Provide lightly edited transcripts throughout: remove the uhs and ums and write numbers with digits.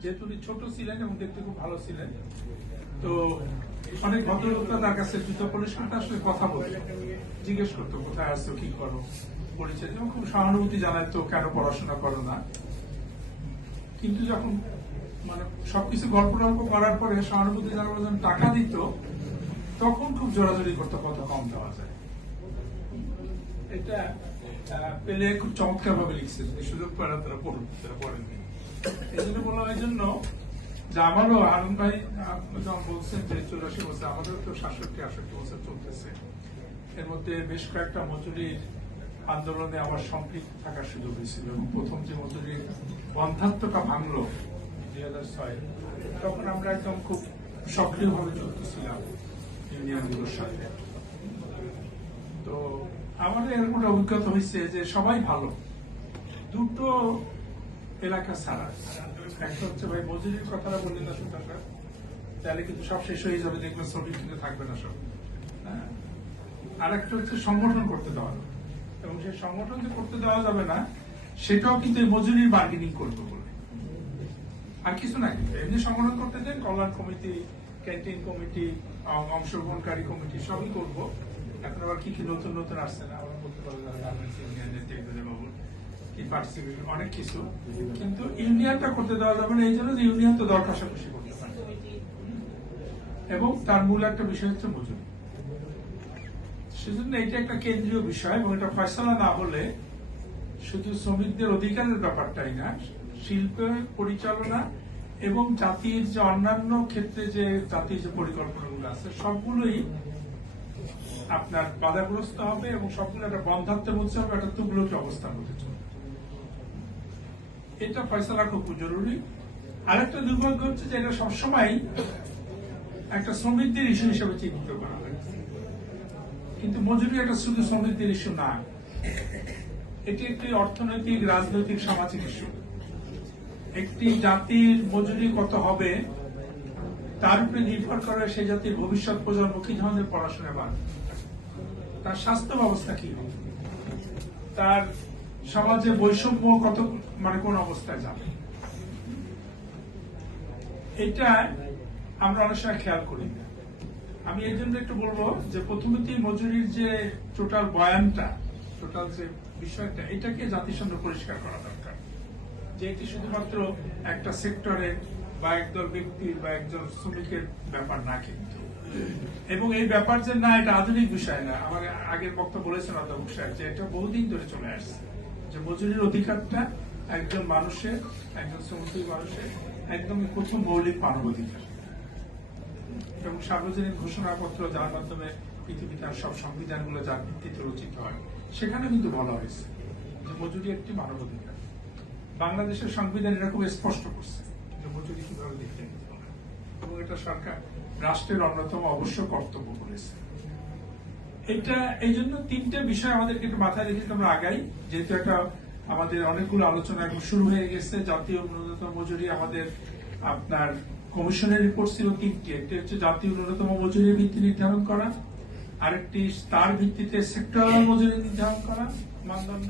যেহেতু উনি ছোট ছিলেন এবং দেখতে খুব ভালো ছিলেন, তো অনেক ভদ্রলোকরা তার কাছে জুতো পরিষ্কারটা আসলে কথা বলতো, জিজ্ঞেস করতো কোথায় আসছো, কি করো, পরিচয়, এবং খুব সহানুভূতি জানাতো কেন পড়াশোনা করো না। কিন্তু যখন মানে সবকিছু গল্প টল্প করার পরে সহানুভূতি জানানোর জন্য টাকা দিত, তখন খুব জোরাজোরি করতো কত কম দেওয়া যায়। এটা পেলে খুব চমৎকার ভাবে লিখছেন, সুযোগ পারা তারা পড়ুন, তারা পড়েননি। এই জন্য বললাম, এই জন্য যে আমারও আনন্দ ভাই যখন বলছেন যে 84 বছর, আমাদেরও তো 67-68 বছর চলতেছে। এর মধ্যে বেশ কয়েকটা মজুরির আন্দোলনে আমার সম্পৃক্ত থাকার সুযোগ হয়েছিল, এবং প্রথম যে মজুরির বন্ধাত্মটা ভাঙলো 2006, তখন আমরা একদম খুব সক্রিয়ভাবে চলতেছিলাম ইউনিয়নগুলোর সাথে। তো আমাদের এরকম একটা অভিজ্ঞতা হয়েছে যে সবাই ভালো, দুটো এলাকা ছাড়া। একটা হচ্ছে ভাই মজুরির কথাটা বললেন না সুতা স্যার, তাহলে কিন্তু সব শেষ হয়ে যাবে, দেখবেন শ্রমিক কিন্তু থাকবে না সব। আর একটা হচ্ছে সংগঠন করতে দেওয়া যাবে, এবং সেই সংগঠন যে করতে দেওয়া যাবে না, সেটাও কিন্তু মজুরির বার্গেনিং করবে বলে, আর কিছু না। কিন্তু এমনি সংগঠন করতে দেন, কল্যাণ কমিটি, ক্যান্টিন কমিটি, অংশগ্রহণকারী কমিটি সবই করবো। এখন আবার কি কি নতুন নতুন আসছে না, আমরা বলতে পারবো অনেক কিছু, কিন্তু ইউনিয়নটা করতে দেওয়া যাবে না। এই জন্য যে ইউনিয়ন তো দর কষাকষি করতে পারে, এবং তার মূল একটা বিষয় হচ্ছে মজুরি। সেজন্য এটা একটা কেন্দ্রীয় বিষয়, এবং এটা ফয়সালা না হলে শুধু শ্রমিকদের অধিকারের ব্যাপারটাই না, শিল্পের পরিচালনা এবং জাতির যে অন্যান্য ক্ষেত্রে যে জাতির যে পরিকল্পনাগুলো আছে, সবগুলোই আপনার বাধাগ্রস্ত হবে, এবং সবগুলো একটা বন্ধাত্মের মধ্যে হবে, একটা তুগলকি অবস্থার মধ্যে চলবে। এটা ফয়সালা খুব জরুরি। আরেকটা দুর্ভাগ্য হচ্ছে যে এটা সবসময় একটা শ্রমিকদের ইস্যু হিসেবে চিহ্নিত করা হয়, কিন্তু মজুরি একটা শুধু শ্রমিকদের ইস্যু না, এটি একটি অর্থনৈতিক, রাজনৈতিক, সামাজিক ইস্যু। একটি জাতির মজুরি কত হবে তার উপরে নির্ভর করে সেই জাতির ভবিষ্যৎ প্রজন্ম কি ধরনের পড়াশোনা পাবে, তার স্বাস্থ্য ব্যবস্থা কি হবে, তার সমাজে বৈষম্য কত মানে কোন অবস্থায় যাবে। এটা আমরা অনেক সময় খেয়াল করি না। আমি এই জন্য একটু বলবো যে প্রথমত মজুরির যে টোটাল বয়ানটা, টোটাল যে বিষয়টা, এটাকে জাতিসংঘ পরিষ্কার করা দরকার, যে এটি শুধুমাত্র একটা সেক্টরের বা একদল ব্যক্তির বা একজন শ্রমিকের ব্যাপার না, কিন্তু এবং এই ব্যাপার যে না, এটা আধুনিক বিষয় না। আমার আগের বক্তব্য বলেছেন অধ্যাপক সাহেব যে এটা বহুদিন ধরে চলে আসছে, যে মজুরির অধিকারটা একজন মানুষের, একজন শ্রমিক মানুষের একদমই প্রথম মৌলিক মানবাধিকার, এবং সার্বজনীন ঘোষণাপত্র যার মাধ্যমে পৃথিবীতে সব সংবিধানগুলো যার ভিত্তিতে রচিত হয়, সেখানে কিন্তু বলা হয়েছে যে মজুরি একটি মানবাধিকার। বাংলাদেশের সংবিধান এটা খুব স্পষ্ট করছে যে মজুরি কিভাবে দেখতে নিতে হবে, এবং এটা সরকার, রাষ্ট্রের অন্যতম অবশ্য কর্তব্য করেছে। এটা এই জন্য তিনটে বিষয় আমাদেরকে একটু মাথায় রেখে আমরা আগাই, যেহেতু একটা আমাদের অনেকগুলো আলোচনা এখন শুরু হয়ে গেছে। জাতীয় ন্যূনতম মজুরি আমাদের আপনার কমিশনের রিপোর্ট ছিল তিনটি। একটি হচ্ছে জাতীয় ন্যূনতম মজুরির ভিত্তি নির্ধারণ করা, আরেকটি তার ভিত্তিতে সেক্টরাল মজুরি নির্ধারণ করা মানদণ্ড,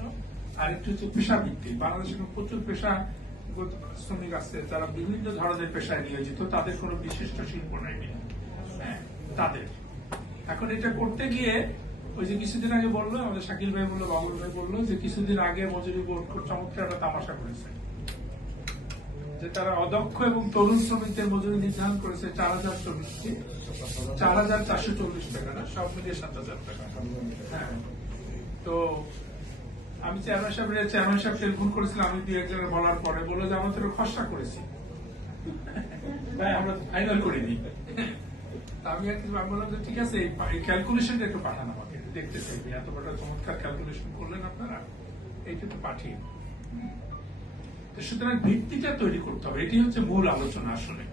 আরেকটি হচ্ছে পেশা ভিত্তিক। বাংলাদেশে প্রচুর পেশা শ্রমিক আছে যারা বিভিন্ন ধরনের পেশায় নিয়োজিত, তাদের কোনো বিশিষ্ট শিল্প নাই, তাদের। এখন এটা করতে গিয়ে ওই যে কিছুদিন আগে বললো আমাদের শাকিল ভাই বললো, বাবুল ভাই বললো যে কিছুদিন আগে মজুরি বোর্ড চমৎকার একটা তামাশা করেছে, যে তারা অদক্ষ এবং তরুণ শ্রমিকদের মজুরি নির্ধারণ করেছে 4,440 টাকা, না সব মিলিয়ে 7,000 টাকা। হ্যাঁ, তো আমি চেয়ারম্যান সাহেব টেলিফোন করেছিলাম, আমি দুই একজনের বলার পরে বললো যে আমরা তো খসড়া করেছি, তাই আমরা ফাইনাল করিনি। আমি বললাম যে ঠিক আছে, এই ক্যালকুলেশনটা একটু পাঠান আমাকে, দেখতে চাইবে এত বড় চমৎকার ক্যালকুলেশন করলেন আপনারা, এইটা তো পাঠিয়ে। সুতরাং ভিত্তিটা তৈরি করতে হবে, এটি হচ্ছে মূল আলোচনা আসলে।